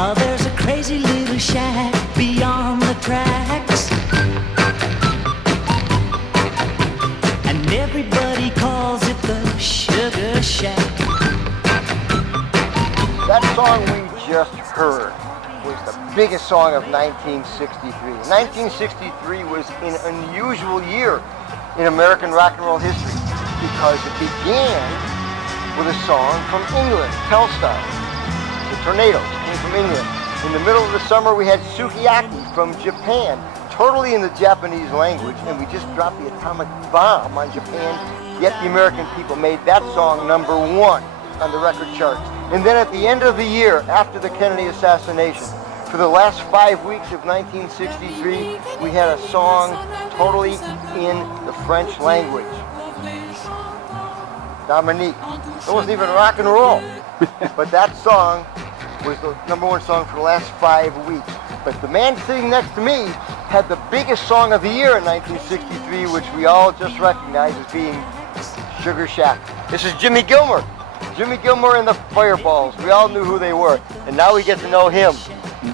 Oh, there's a crazy little shack beyond the tracks, and everybody calls it the Sugar Shack. That song we just heard was the biggest song of 1963. 1963 was an unusual year in American rock and roll history because it began with a song from England, Telstar. The Tornadoes came from England. In the middle of the summer, we had Sukiyaki from Japan, totally in the Japanese language, and we just dropped the atomic bomb on Japan, yet the American people made that song #1 on the record charts. And then at the end of the year, after the Kennedy assassination, for the last 5 weeks of 1963, we had a song totally in the French language. Dominique. It wasn't even rock and roll. But that song was the #1 song for the last 5 weeks. But the man sitting next to me had the biggest song of the year in 1963, which we all just recognize as being Sugar Shack. This is Jimmy Gilmer. Jimmy Gilmer and the Fireballs. We all knew who they were, and now we get to know him.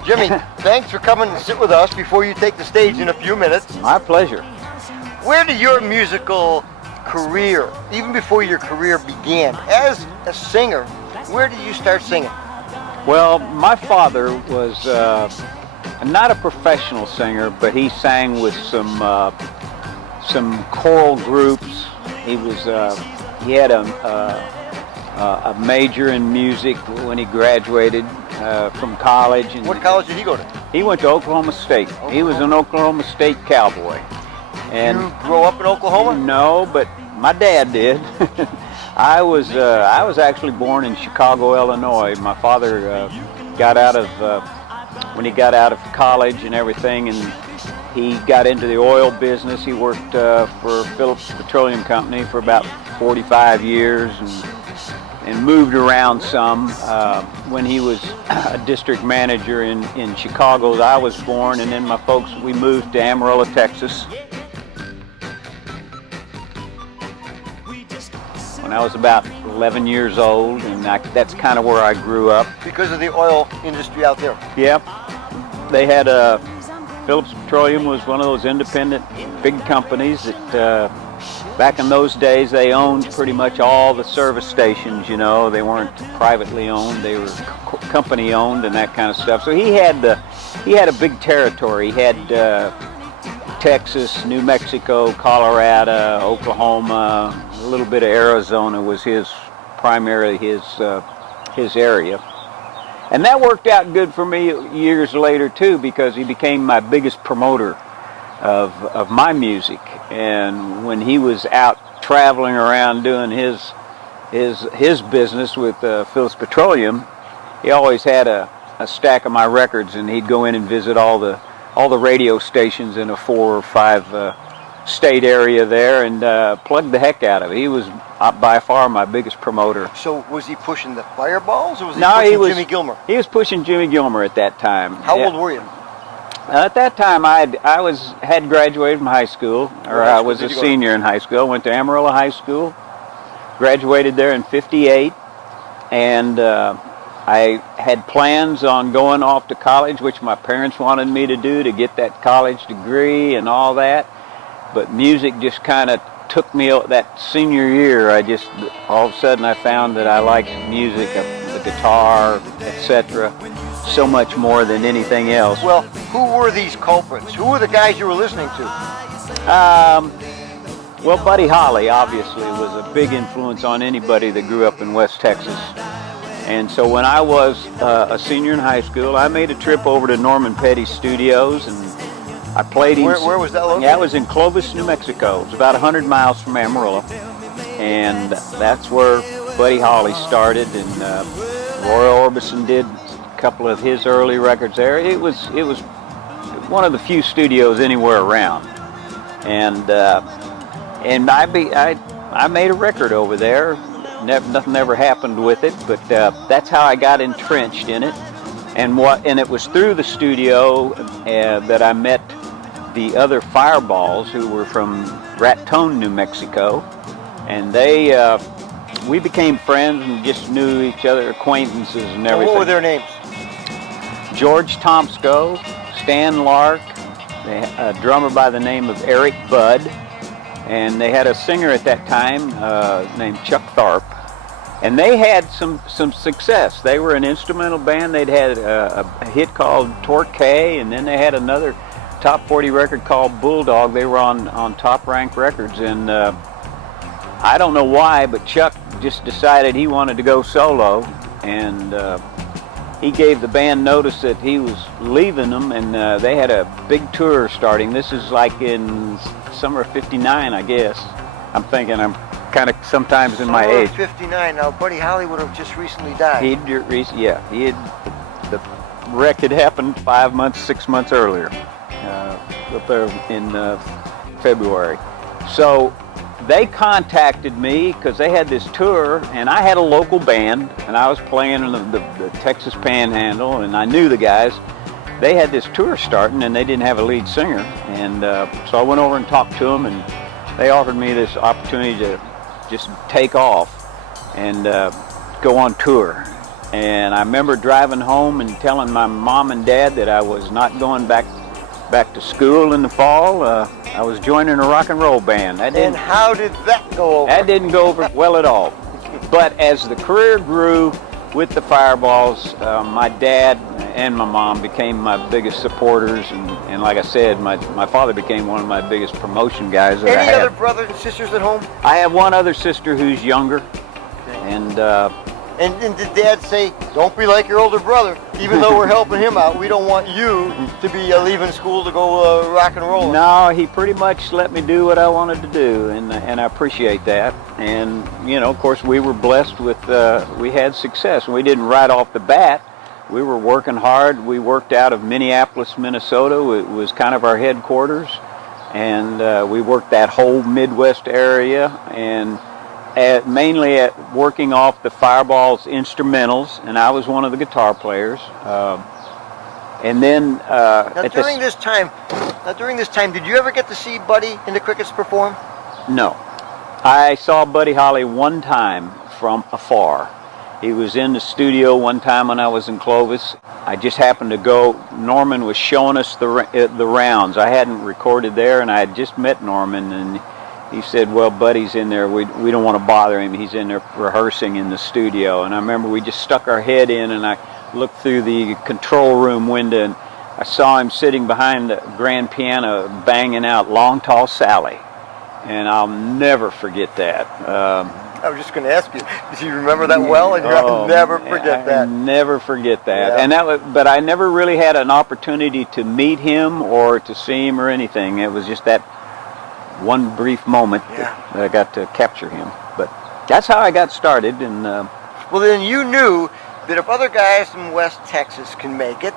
Jimmy, thanks for coming to sit with us before you take the stage in a few minutes. My pleasure. Where did your musical career, even before your career began, as a singer, where did you start singing? Well, my father was not a professional singer, but he sang with some choral groups. He had a major in music when he graduated from college. And what college did he go to? He went to Oklahoma State. He was an Oklahoma State cowboy. And you grew up in Oklahoma? No, but my dad did. I was actually born in Chicago, Illinois. My father got out of when he got out of college and everything, and he got into the oil business. He worked for Phillips Petroleum Company for about 45 years and moved around some. When he was a district manager in Chicago, I was born, and then my folks, we moved to Amarillo, Texas. When I was about 11 years old, and that's kind of where I grew up. Because of the oil industry out there? Yep. They had Phillips Petroleum was one of those independent big companies that back in those days they owned pretty much all the service stations, you know. They weren't privately owned, they were company owned and that kind of stuff. So he had a big territory. He had Texas, New Mexico, Colorado, Oklahoma, a little bit of Arizona was primarily his area. And that worked out good for me years later too, because he became my biggest promoter of my music. And when he was out traveling around doing his business with Phillips Petroleum, he always had a stack of my records, and he'd go in and visit all the radio stations in a 4 or 5 state area there and plug the heck out of it. He was by far my bigg's promoter. So was he pushing the Fireballs, or was he pushing Jimmy Gilmer? He was pushing Jimmy Gilmer at that time. How old were you? At that time, I had graduated from high school, or I was a senior in high school. I went to Amarillo High School, graduated there in '58, and I had plans on going off to college, which my parents wanted me to do, to get that college degree and all that. But music just kind of took me that senior year. All of a sudden I found that I liked music, the guitar, etc., so much more than anything else. Well, who were these culprits? Who were the guys you were listening to? Well, Buddy Holly obviously was a big influence on anybody that grew up in West Texas. And so when I was a senior in high school, I made a trip over to Norman Petty's studios, and I played him. Where was that located? Yeah, it was in Clovis, New Mexico. It was about 100 miles from Amarillo. And that's where Buddy Holly started, and Roy Orbison did a couple of his early records there. It was one of the few studios anywhere around. And I made a record over there. Nothing ever happened with it, but that's how I got entrenched in it. And it was through the studio that I met the other Fireballs, who were from Raton, New Mexico, and we became friends and just knew each other, acquaintances and everything. What were their names? George Tomsco, Stan Lark, a drummer by the name of Eric Budd, and they had a singer at that time named Chuck Tharp. And they had some success. They were an instrumental band. They'd had a hit called Torquay, and then they had another top 40 record called Bulldog. They were on Top Rank Records, and I don't know why, but Chuck just decided he wanted to go solo, and he gave the band notice that he was leaving them, and they had a big tour starting. This is like in summer of '59, I guess. I'm thinking I'm kind of sometimes in my age. 59. Now, Buddy Holly would have just recently died. The wreck had happened 5 months, 6 months earlier, up there in February. So they contacted me because they had this tour, and I had a local band, and I was playing in the Texas Panhandle, and I knew the guys. They had this tour starting, and they didn't have a lead singer, and so I went over and talked to them, and they offered me this opportunity to just take off and go on tour. And I remember driving home and telling my mom and dad that I was not going back to school in the fall. I was joining a rock and roll band. And how did that go over? That didn't go over well at all. But as the career grew with the Fireballs, my dad and my mom became my biggest supporters, and like I said, my father became one of my biggest promotion guys that I had. Any other brothers and sisters at home? I have one other sister who's younger, and did Dad say, don't be like your older brother, even though we're helping him out, we don't want you to be leaving school to go rock and roll? No, he pretty much let me do what I wanted to do, and I appreciate that. And, you know, of course, we were blessed with, we had success. We didn't right off the bat. We were working hard. We worked out of Minneapolis, Minnesota. It was kind of our headquarters, and we worked that whole Midwest area, and mainly at working off the Fireballs instrumentals, and I was one of the guitar players. And then during this time, did you ever get to see Buddy and the Crickets perform? No, I saw Buddy Holly one time from afar. He was in the studio one time when I was in Clovis. I just happened to go. Norman was showing us the rounds. I hadn't recorded there, and I had just met Norman, and he said, well, Buddy's in there. We don't want to bother him. He's in there rehearsing in the studio. And I remember we just stuck our head in, and I looked through the control room window, and I saw him sitting behind the grand piano banging out Long Tall Sally. And I'll never forget that. I was just going to ask you, do you remember that well? And you'll never forget that. I never forget that. Yeah. And but I never really had an opportunity to meet him or to see him or anything. It was just that one brief moment that I got to capture him. But that's how I got started. And well, then you knew that if other guys from West Texas can make it,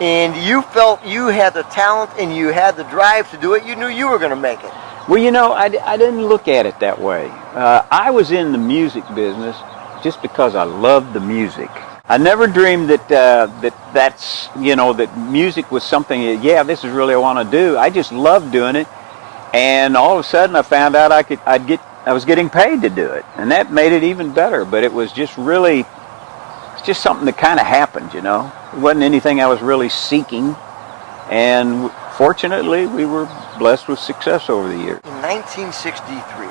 and you felt you had the talent and you had the drive to do it, you knew you were going to make it. Well, you know, I didn't look at it that way. I was in the music business just because I loved the music. I never dreamed that's, you know, that music was something that, yeah, this is really what I want to do. I just loved doing it. And all of a sudden I found out I was getting paid to do it. And that made it even better. But it was just really, it's just something that kind of happened, you know. It wasn't anything I was really seeking. And fortunately, we were blessed with success over the years. In 1963,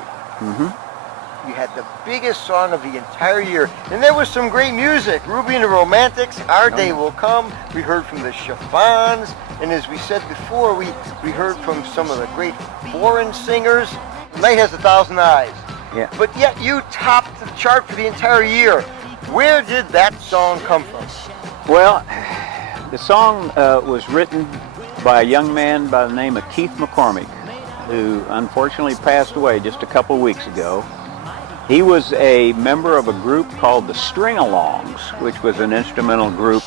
you had the biggest song of the entire year. And there was some great music. Ruby and the Romantics, Our Day Will Come. We heard from the Chiffons. And as we said before, we heard from some of the great foreign singers. Night Has 1,000 Eyes. Yeah. But yet you topped the chart for the entire year. Where did that song come from? Well, the song was written by a young man by the name of Keith McCormick, who unfortunately passed away just a couple weeks ago. He was a member of a group called the String-Alongs, which was an instrumental group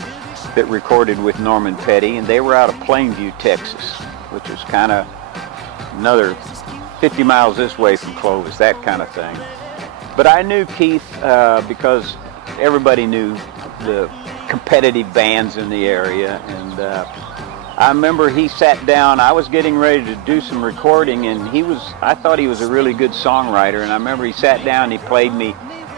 that recorded with Norman Petty, and they were out of Plainview, Texas, which was kind of another 50 miles this way from Clovis, that kind of thing. But I knew Keith because everybody knew the competitive bands in the area, and I remember he sat down. I was getting ready to do some recording, and I thought he was a really good songwriter, and I remember he sat down and he played me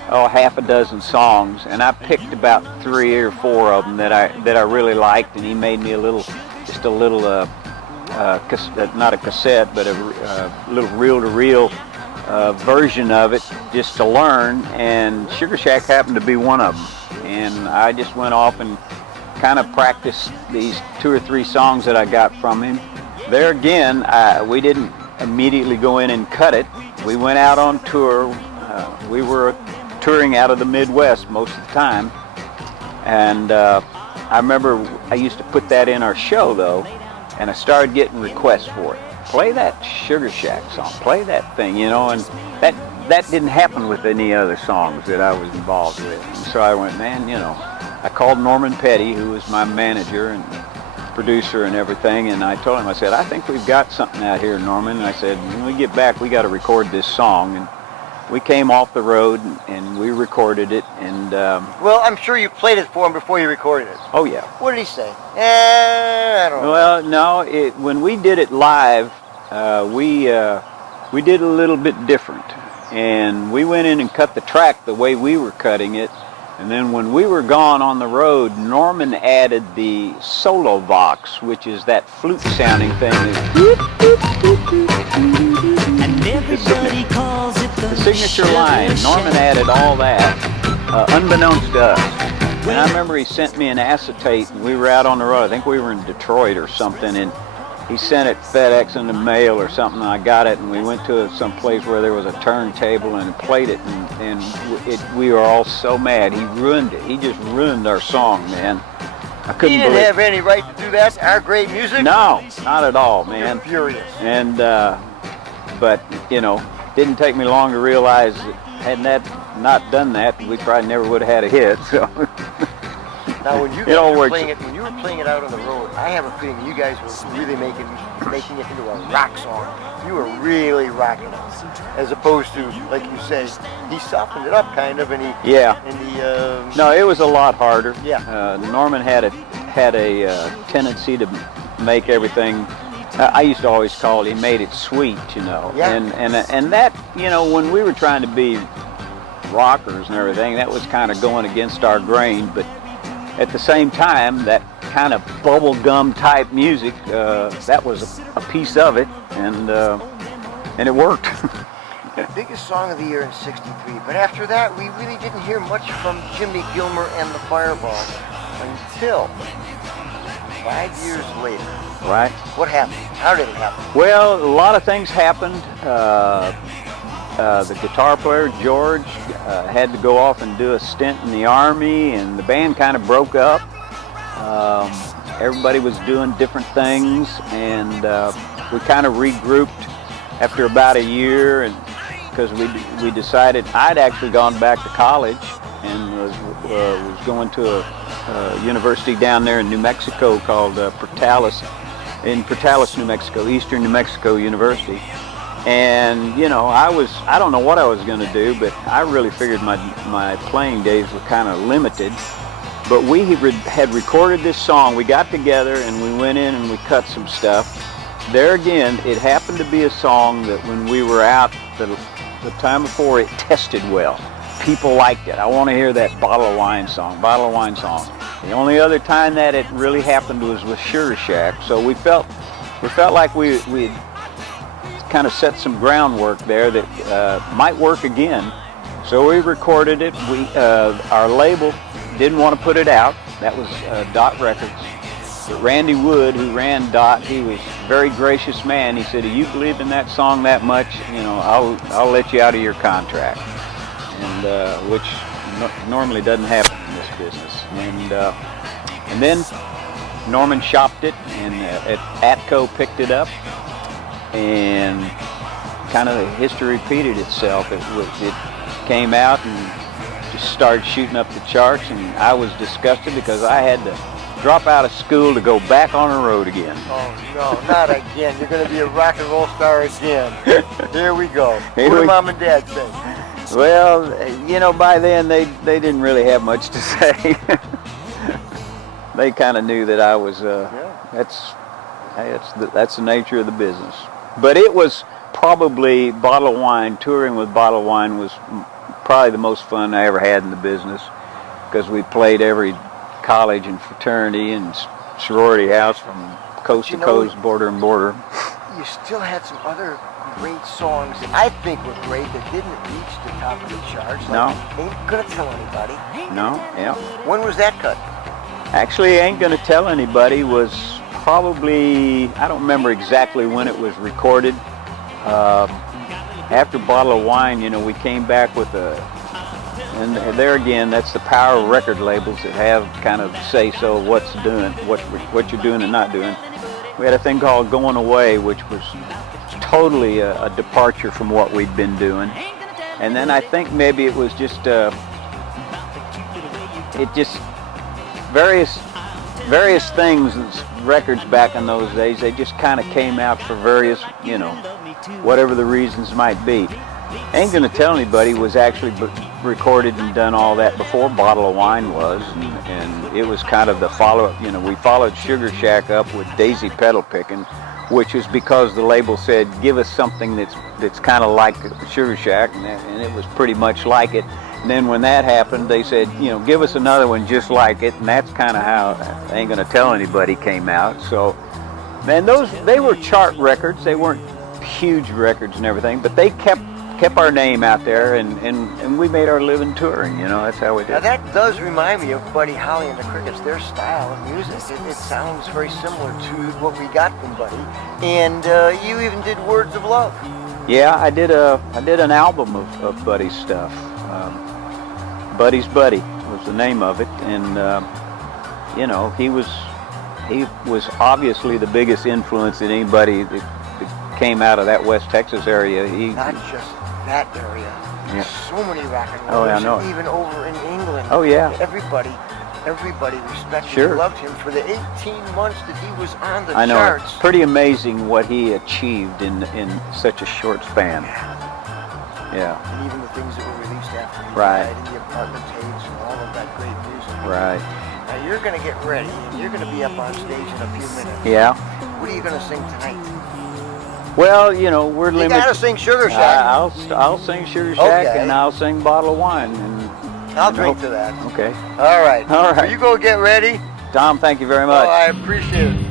half a dozen songs, and I picked about 3 or 4 of them that I really liked, and he made me just a little not a cassette, but a little reel-to-reel version of it just to learn, and Sugar Shack happened to be one of them. And I just went off and kind of practiced these 2 or 3 songs that I got from him. There again, we didn't immediately go in and cut it. We went out on tour. We were touring out of the Midwest most of the time, and I remember I used to put that in our show though, and I started getting requests for it. Play that Sugar Shack song, play that thing, you know, and that didn't happen with any other songs that I was involved with. And so I went, man, you know, I called Norman Petty, who was my manager and producer and everything, and I told him, I said, I think we've got something out here, Norman. And I said, when we get back, we got to record this song. And we came off the road and we recorded it. And well, I'm sure you played it for him before you recorded it. Oh yeah. What did he say? I don't know. Well, no, when we did it live, we did a little bit different, and we went in and cut the track the way we were cutting it. And then when we were gone on the road, Norman added the solo vox, which is that flute sounding thing. And everybody calls it The signature line. Norman added all that, unbeknownst to us. And I remember he sent me an acetate, and we were out on the road. I think we were in Detroit or something, and he sent it FedEx in the mail or something, and I got it, and we went to some place where there was a turntable and played it, and we were all so mad. He ruined it. He just ruined our song, man. I couldn't He didn't have any right to do that to our great music? No, not at all, man. You're furious. And, but, you know, didn't take me long to realize that had that not done that, we probably never would have had a hit, so. Now, when you all were works. playing it, when you were playing it out on the road, I have a feeling you guys were really making it into a rock song. You were really rocking it, as opposed to, like you say, he softened it up kind of, and he No, it was a lot harder. Yeah. Norman had a tendency to make everything. I used to always call it, he made it sweet, you know. Yeah. And that, you know, when we were trying to be rockers and everything, that was kind of going against our grain, but at the same time, that kind of bubblegum type music, that was a piece of it, and it worked. biggest song of the year in '63, but after that, we really didn't hear much from Jimmy Gilmer and the Fireball until 5 years later. Right. What happened? How did it happen? Well, a lot of things happened. The guitar player, George, had to go off and do a stint in the Army, and the band kind of broke up. Everybody was doing different things, and we kind of regrouped after about a year, and because we decided, I'd actually gone back to college and was going to a university down there in New Mexico called Portales, in Portales, New Mexico, Eastern New Mexico University. And, you know, I don't know what I was going to do, but I really figured my playing days were kind of limited. But we had recorded this song. We got together and we went in and we cut some stuff. There again, it happened to be a song that when we were out the time before, it tested well. People liked it. I want to hear that Bottle of Wine song. The only other time that it really happened was with Sugar Shack. So we felt like we had kind of set some groundwork there that might work again. So we recorded it. Our label didn't want to put it out. That was Dot Records. But Randy Wood, who ran Dot, he was a very gracious man. He said, if you believe in that song that much, you know, I'll let you out of your contract. And which normally doesn't happen in this business. And then Norman shopped it, and Atco picked it up, and kind of the history repeated itself. It came out and just started shooting up the charts, and I was disgusted because I had to drop out of school to go back on the road again. Oh no, not again. You're going to be a rock and roll star again. Here we go. What did Mom and Dad say? Well, you know, by then they didn't really have much to say. They kind of knew that I was. That's the nature of the business. But it was probably Bottle of Wine. Touring with Bottle of Wine was probably the most fun I ever had in the business, because we played every college and fraternity and sorority house from coast to coast, border and border. You still had some other great songs that I think were great that didn't reach the top of the charts. Like, No. Ain't Gonna Tell Anybody. No, yeah. When was that cut? Actually, Ain't Gonna Tell Anybody was probably, I don't remember exactly when it was recorded. After Bottle of Wine, you know, we came back with and there again, that's the power of record labels that have kind of say so what you're doing and not doing. We had a thing called Going Away, which was totally a departure from what we'd been doing. And then I think maybe it was just various things, records back in those days, they just kind of came out for various, you know, whatever the reasons might be. Ain't Gonna Tell Anybody was actually recorded and done all that before Bottle of Wine was, and it was kind of the follow-up. You know, we followed Sugar Shack up with Daisy Pedal Pickin', which was because the label said, give us something that's kind of like Sugar Shack, and it was pretty much like it. And then when that happened, they said, you know, give us another one just like it, and that's kind of how Ain't Gonna Tell Anybody came out. So, man, they were chart records. They weren't huge records and everything, but they kept our name out there, and we made our living touring. You know, that's how we did. Now that does remind me of Buddy Holly and the Crickets. Their style of music, it sounds very similar to what we got from Buddy. And you even did Words of Love. Yeah, I did an album of Buddy's stuff. Buddy's Buddy was the name of it, and you know, he was obviously the biggest influence that anybody that came out of that West Texas area. Not just that area. Yeah. So many rock and rollers, Oh, yeah, I know. even over in England. Oh, yeah. Everybody respected Sure. and loved him for the 18 months that he was on the I know. charts. It's pretty amazing what he achieved in such a short span. Yeah. And even the things that were released after he Right. died, and the apartment tapes and all of that great music. Right. Now you're going to get ready, and you're going to be up on stage in a few minutes. Yeah. What are you going to sing tonight? Well, you know, we're limited. You got to sing Sugar Shack. I'll sing Sugar Shack, Okay. and I'll sing Bottle of Wine. And I'll drink to that. Okay. All right. All right. Well, you go get ready. Tom, thank you very Oh, much. I appreciate it.